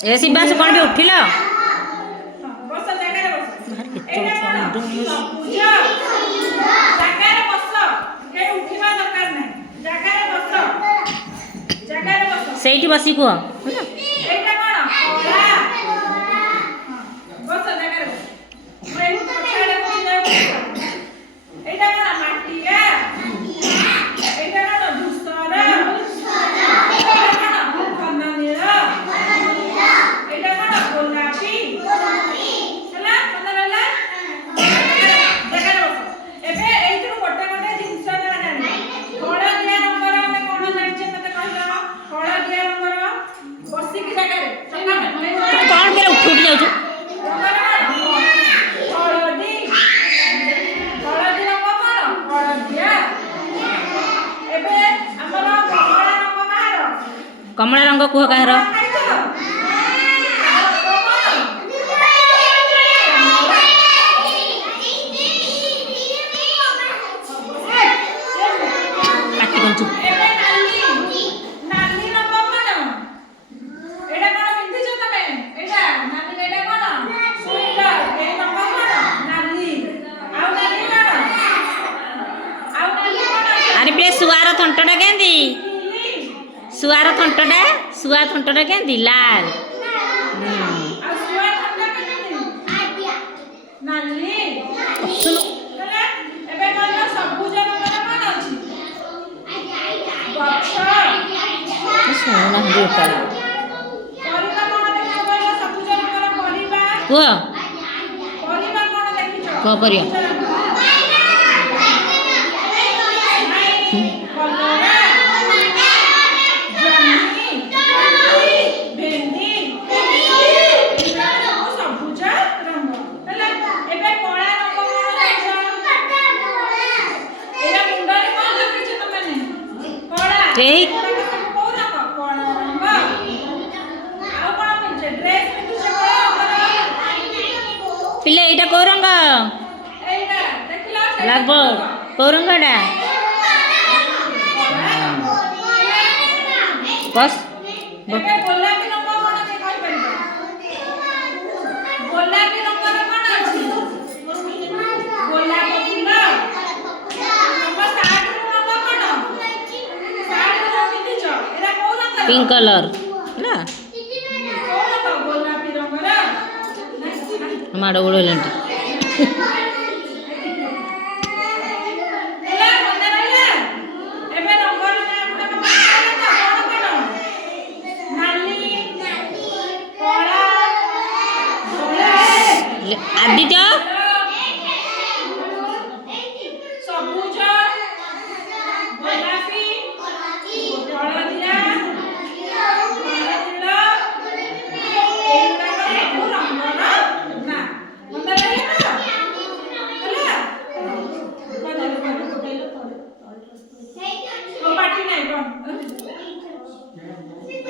ए शिवासु कौन भी उठिल ସେଇଠି ବସି କୁହ कौन मेरा उठ जाऊ कमला रंग कुह कह अरे पे सुआर थंटटा केंदी सुआर थंटटा सुआ थंटटा केंदी लाल कह परिया पिले एटा को रंग लागबो को रंगडा बस एबे गोलापी रंग कोन के कहि परिबो गोलापी रंग कोन अछि गोलाप फूल हम साड़ी रंग कोन साड़ी रंग किति छ एरा को रंग पिंक कलर ना गोलापी रंग रा माड़ उड़लंटी आदित्य सबुज गोलापी हळदिया नीला एटा सब रंग ना ना मंदा लागला ହେଲା ଓ ପାଟି ନାହିଁ କଣ